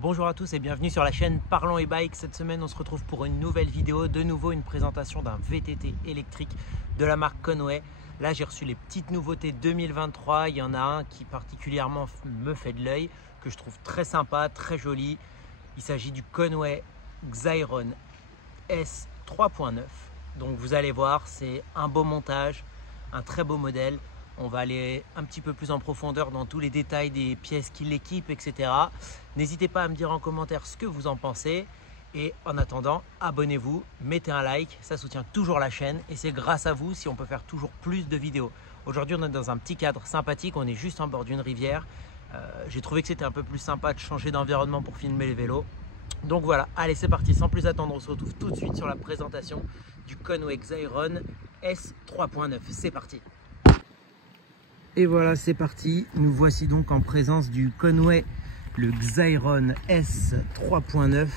Bonjour à tous et bienvenue sur la chaîne Parlons e-bike. Cette semaine, on se retrouve pour une nouvelle vidéo. De nouveau, une présentation d'un VTT électrique de la marque Conway. Là, j'ai reçu les petites nouveautés 2023. Il y en a un qui particulièrement me fait de l'œil, que je trouve très sympa, très joli. Il s'agit du Conway Xiron S 3.9. Donc vous allez voir, c'est un beau montage, un très beau modèle. On va aller un petit peu plus en profondeur dans tous les détails des pièces qui l'équipent, etc. N'hésitez pas à me dire en commentaire ce que vous en pensez. Et en attendant, abonnez-vous, mettez un like, ça soutient toujours la chaîne. Et c'est grâce à vous si on peut faire toujours plus de vidéos. Aujourd'hui, on est dans un petit cadre sympathique, on est juste en bord d'une rivière. J'ai trouvé que c'était un peu plus sympa de changer d'environnement pour filmer les vélos. Donc voilà, allez c'est parti, sans plus attendre, on se retrouve tout de suite sur la présentation du Conway Xiron S 3.9. C'est parti. Et voilà, c'est parti. Nous voici donc en présence du Conway, le Xiron S 3.9,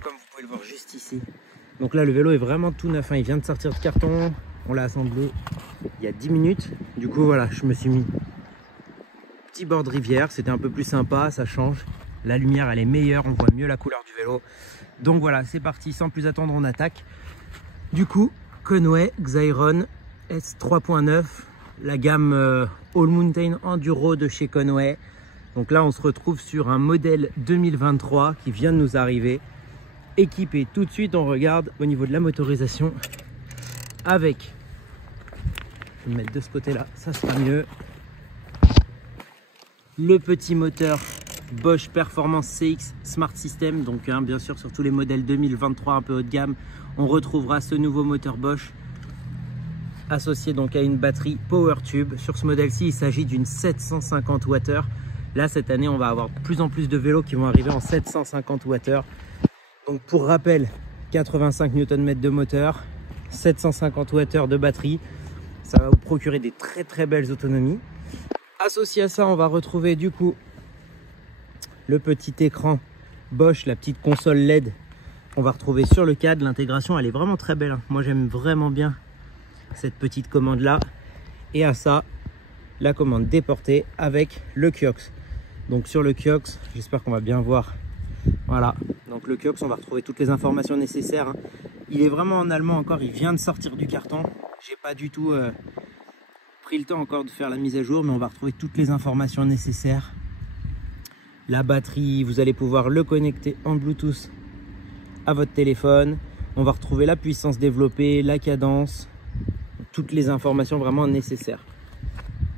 comme vous pouvez le voir juste ici. Donc là, le vélo est vraiment tout neuf, hein. Il vient de sortir de carton. On l'a assemblé il y a 10 minutes. Du coup, voilà, je me suis mis petit bord de rivière. C'était un peu plus sympa, ça change. La lumière, elle est meilleure, on voit mieux la couleur du vélo. Donc voilà, c'est parti. Sans plus attendre, on attaque. Du coup, Conway Xiron S 3.9. La gamme All Mountain Enduro de chez Conway. Donc là, on se retrouve sur un modèle 2023 qui vient de nous arriver. Équipé tout de suite, on regarde au niveau de la motorisation avec, je vais me mettre de ce côté-là, ça sera mieux. Le petit moteur Bosch Performance CX Smart System. Donc bien sûr, sur tous les modèles 2023 un peu haut de gamme, on retrouvera ce nouveau moteur Bosch, associé donc à une batterie PowerTube. Sur ce modèle-ci, il s'agit d'une 750 Wh. Là, cette année, on va avoir de plus en plus de vélos qui vont arriver en 750 Wh. Donc pour rappel, 85 Nm de moteur, 750 Wh de batterie. Ça va vous procurer des très belles autonomies. Associé à ça, on va retrouver du coup le petit écran Bosch, la petite console LED qu'on va retrouver sur le cadre. L'intégration, elle est vraiment très belle, hein. Moi, j'aime vraiment bien cette petite commande là, et à ça la commande déportée avec le Kiox. Donc sur le Kiox, j'espère qu'on va bien voir, voilà, donc le Kiox, on va retrouver toutes les informations nécessaires, hein. Il est vraiment en allemand encore, il vient de sortir du carton, j'ai pas du tout pris le temps encore de faire la mise à jour, mais on va retrouver toutes les informations nécessaires. La batterie, vous allez pouvoir le connecter en Bluetooth à votre téléphone. On va retrouver la puissance développée, la cadence, toutes les informations vraiment nécessaires.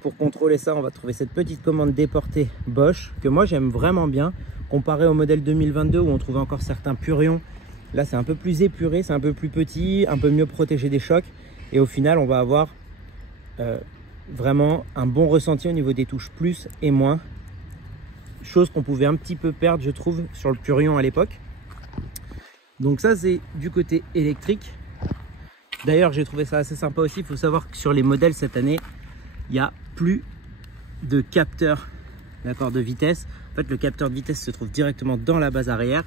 Pour contrôler ça, on va trouver cette petite commande déportée Bosch que moi j'aime vraiment bien, comparé au modèle 2022 où on trouvait encore certains purions. Là, c'est un peu plus épuré, c'est un peu plus petit, un peu mieux protégé des chocs, et au final, on va avoir vraiment un bon ressenti au niveau des touches plus et moins, chose qu'on pouvait un petit peu perdre, je trouve, sur le purion à l'époque. Donc ça, c'est du côté électrique. D'ailleurs, j'ai trouvé ça assez sympa aussi. Il faut savoir que sur les modèles cette année, il n'y a plus de capteur, d'accord, de vitesse. En fait, le capteur de vitesse se trouve directement dans la base arrière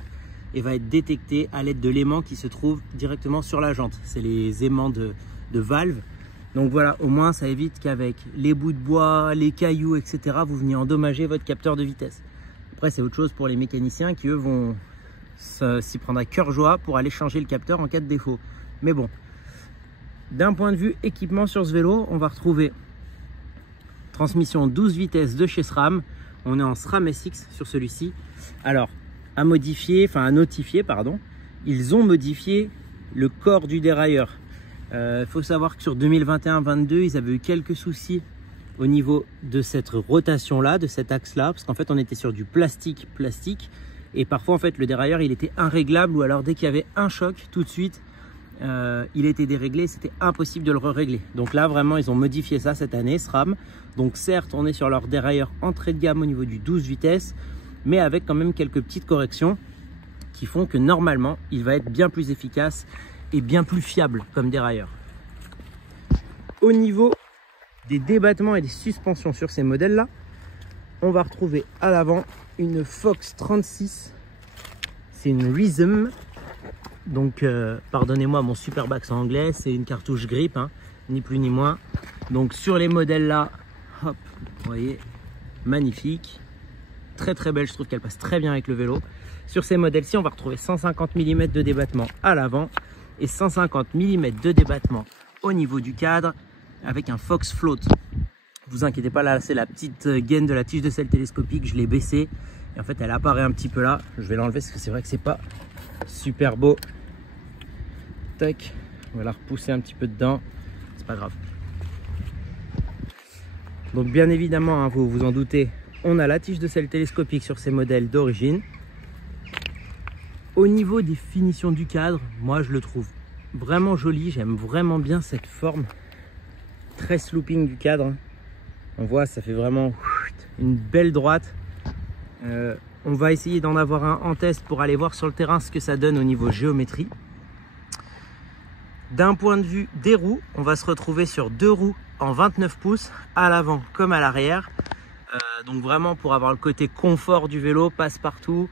et va être détecté à l'aide de l'aimant qui se trouve directement sur la jante. C'est les aimants de valve. Donc voilà, au moins ça évite qu'avec les bouts de bois, les cailloux, etc., vous veniez endommager votre capteur de vitesse. Après, c'est autre chose pour les mécaniciens qui, eux, vont s'y prendre à cœur joie pour aller changer le capteur en cas de défaut. Mais bon, d'un point de vue équipement sur ce vélo, on va retrouver transmission 12 vitesses de chez SRAM. On est en SRAM SX sur celui-ci. Alors, à notifier, pardon, ils ont modifié le corps du dérailleur. Faut savoir que sur 2021-22, ils avaient eu quelques soucis au niveau de cette rotation-là, de cet axe-là, parce qu'en fait, on était sur du plastique, et parfois, en fait, le dérailleur, il était irréglable, ou alors dès qu'il y avait un choc, tout de suite, il était déréglé, c'était impossible de le régler. Donc là, vraiment, ils ont modifié ça cette année, SRAM. Donc certes, on est sur leur dérailleur entrée de gamme au niveau du 12 vitesses, mais avec quand même quelques petites corrections qui font que normalement, il va être bien plus efficace et bien plus fiable comme dérailleur. Au niveau des débattements et des suspensions sur ces modèles-là, on va retrouver à l'avant une Fox 36. C'est une Rhythm. Donc, pardonnez-moi mon superbe accent anglais, c'est une cartouche grip, hein, ni plus ni moins. Donc, sur les modèles là, hop, vous voyez, magnifique. très très belle, je trouve qu'elle passe très bien avec le vélo. Sur ces modèles-ci, on va retrouver 150 mm de débattement à l'avant et 150 mm de débattement au niveau du cadre avec un Fox Float. Vous inquiétez pas, là c'est la petite gaine de la tige de selle télescopique, je l'ai baissée et en fait elle apparaît un petit peu là. Je vais l'enlever parce que c'est vrai que c'est pas super beau. Tac, on va la repousser un petit peu dedans, c'est pas grave. Donc bien évidemment, hein, vous vous en doutez, on a la tige de selle télescopique sur ces modèles d'origine. Au niveau des finitions du cadre, moi je le trouve vraiment joli, j'aime vraiment bien cette forme très slooping du cadre. On voit, ça fait vraiment une belle droite. On va essayer d'en avoir un en test pour aller voir sur le terrain ce que ça donne au niveau géométrie. D'un point de vue des roues, on va se retrouver sur 2 roues en 29 pouces à l'avant comme à l'arrière. Donc vraiment pour avoir le côté confort du vélo, passe-partout.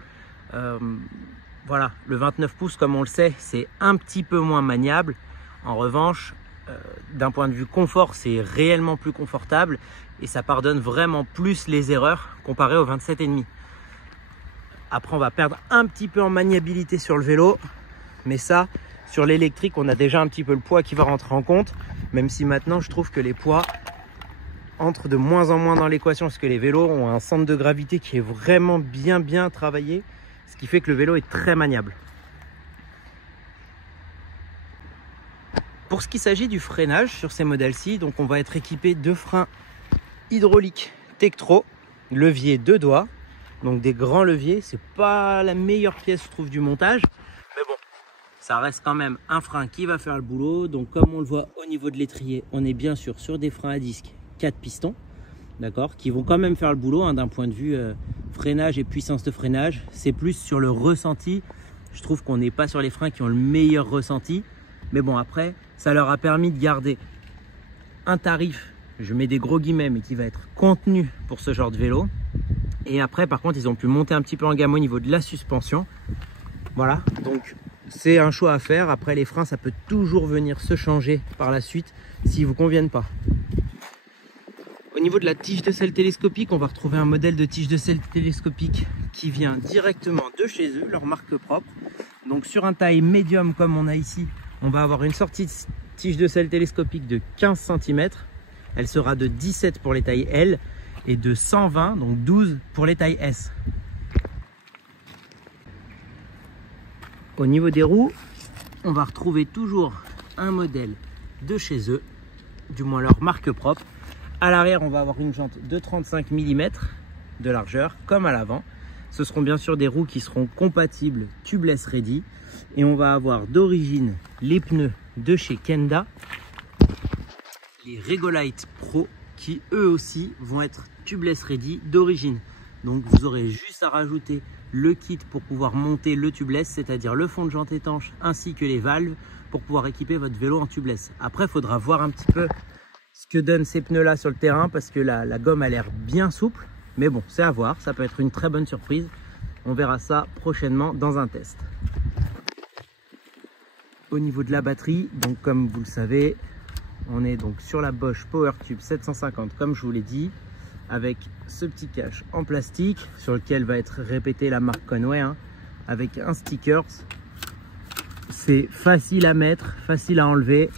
Voilà, le 29 pouces comme on le sait, c'est un petit peu moins maniable. En revanche, d'un point de vue confort, c'est réellement plus confortable et ça pardonne vraiment plus les erreurs comparé au 27,5. Après, on va perdre un petit peu en maniabilité sur le vélo, mais ça, sur l'électrique, on a déjà un petit peu le poids qui va rentrer en compte, même si maintenant, je trouve que les poids entrent de moins en moins dans l'équation parce que les vélos ont un centre de gravité qui est vraiment bien travaillé, ce qui fait que le vélo est très maniable. Pour ce qui s'agit du freinage sur ces modèles-ci, donc on va être équipé de freins hydrauliques Tektro, levier 2 doigts, donc des grands leviers. C'est pas la meilleure pièce, je trouve, du montage, mais bon, ça reste quand même un frein qui va faire le boulot. Donc comme on le voit au niveau de l'étrier, on est bien sûr sur des freins à disque 4 pistons, d'accord, qui vont quand même faire le boulot hein, d'un point de vue freinage et puissance de freinage. C'est plus sur le ressenti. Je trouve qu'on n'est pas sur les freins qui ont le meilleur ressenti. Mais bon, après, ça leur a permis de garder un tarif, je mets des gros guillemets, mais qui va être contenu pour ce genre de vélo. Et après, par contre, ils ont pu monter un petit peu en gamme au niveau de la suspension. Voilà, donc c'est un choix à faire. Après, les freins, ça peut toujours venir se changer par la suite s'ils ne vous conviennent pas. Au niveau de la tige de selle télescopique, on va retrouver un modèle de tige de selle télescopique qui vient directement de chez eux, leur marque propre. Donc sur un taille médium comme on a ici, on va avoir une sortie de tige de selle télescopique de 15 cm. Elle sera de 17 pour les tailles L et de 120, donc 12 pour les tailles S. Au niveau des roues, on va retrouver toujours un modèle de chez eux, du moins leur marque propre. À l'arrière, on va avoir une jante de 35 mm de largeur, comme à l'avant. Ce seront bien sûr des roues qui seront compatibles tubeless ready. Et on va avoir d'origine les pneus de chez Kenda, les Regolite Pro, qui eux aussi vont être tubeless ready d'origine. Donc vous aurez juste à rajouter le kit pour pouvoir monter le tubeless, c'est-à-dire le fond de jante étanche ainsi que les valves pour pouvoir équiper votre vélo en tubeless. Après, il faudra voir un petit peu ce que donnent ces pneus là sur le terrain parce que la gomme a l'air bien souple. Mais bon, c'est à voir, ça peut être une très bonne surprise. On verra ça prochainement dans un test. Au niveau de la batterie, donc comme vous le savez, on est donc sur la Bosch PowerTube 750 comme je vous l'ai dit, avec ce petit cache en plastique sur lequel va être répétée la marque Conway, hein, avec un sticker. C'est facile à mettre, facile à enlever.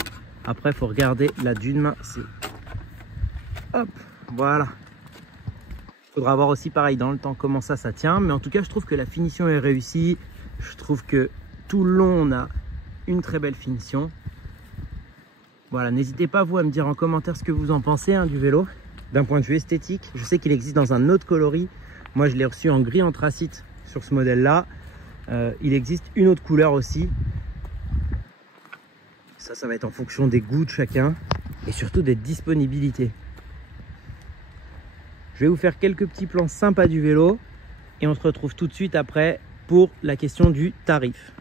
Après, il faut regarder là d'une main. C'est hop, voilà. Il faudra voir aussi pareil dans le temps comment ça tient. Mais en tout cas, je trouve que la finition est réussie. Je trouve que tout le long, on a une très belle finition. Voilà, n'hésitez pas vous à me dire en commentaire ce que vous en pensez hein, du vélo. D'un point de vue esthétique, je sais qu'il existe dans un autre coloris. Moi, je l'ai reçu en gris anthracite sur ce modèle-là. Il existe une autre couleur aussi. Ça va être en fonction des goûts de chacun et surtout des disponibilités. Je vais vous faire quelques petits plans sympas du vélo et on se retrouve tout de suite après pour la question du tarif.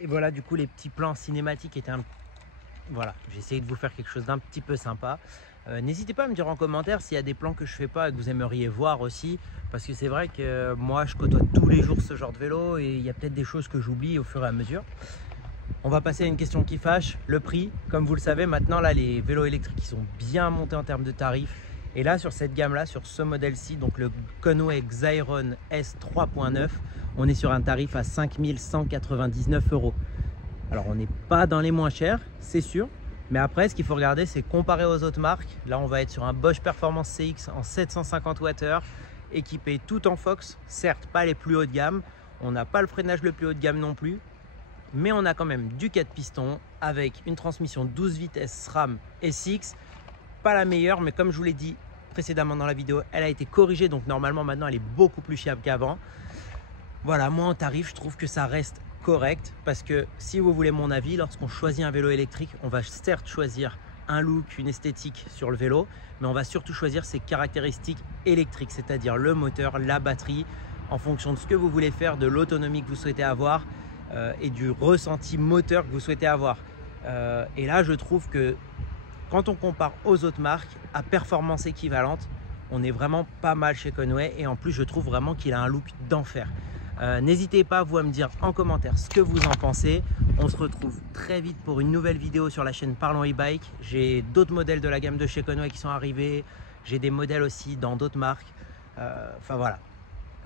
Et voilà, du coup, les petits plans cinématiques étaient Voilà, j'ai essayé de vous faire quelque chose d'un petit peu sympa. N'hésitez pas à me dire en commentaire s'il y a des plans que je fais pas et que vous aimeriez voir aussi, parce que c'est vrai que moi je côtoie tous les jours ce genre de vélo et il y a peut-être des choses que j'oublie au fur et à mesure. On va passer à une question qui fâche, le prix. Comme vous le savez maintenant là, les vélos électriques ils sont bien montés en termes de tarifs. Et là sur cette gamme là, sur ce modèle-ci, donc le Conway Xyron S 3.9, on est sur un tarif à 5 199 €. Alors on n'est pas dans les moins chers, c'est sûr. Mais après, ce qu'il faut regarder, c'est comparer aux autres marques. Là, on va être sur un Bosch Performance CX en 750 Wh, équipé tout en Fox. Certes, pas les plus hauts de gamme. On n'a pas le freinage le plus haut de gamme non plus. Mais on a quand même du 4 pistons avec une transmission 12 vitesses SRAM SX. Pas la meilleure, mais comme je vous l'ai dit précédemment dans la vidéo, elle a été corrigée. Donc normalement, maintenant, elle est beaucoup plus fiable qu'avant. Voilà, moi en tarif, je trouve que ça reste correct, parce que si vous voulez mon avis, lorsqu'on choisit un vélo électrique, on va certes choisir un look, une esthétique sur le vélo, mais on va surtout choisir ses caractéristiques électriques, c'est-à-dire le moteur, la batterie, en fonction de ce que vous voulez faire, de l'autonomie que vous souhaitez avoir et du ressenti moteur que vous souhaitez avoir. Et là, je trouve que quand on compare aux autres marques à performance équivalente, on est vraiment pas mal chez Conway, et en plus, je trouve vraiment qu'il a un look d'enfer. N'hésitez pas vous à me dire en commentaire ce que vous en pensez. On se retrouve très vite pour une nouvelle vidéo sur la chaîne Parlons e-bike. J'ai d'autres modèles de la gamme de chez Conway qui sont arrivés. J'ai des modèles aussi dans d'autres marques. Enfin voilà,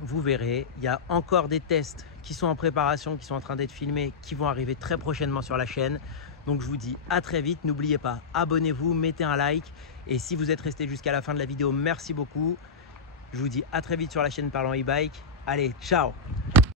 vous verrez. Il y a encore des tests qui sont en préparation, qui sont en train d'être filmés, qui vont arriver très prochainement sur la chaîne. Donc je vous dis à très vite. N'oubliez pas, abonnez-vous, mettez un like. Et si vous êtes resté jusqu'à la fin de la vidéo, merci beaucoup. Je vous dis à très vite sur la chaîne Parlons e-bike. Allez, ciao!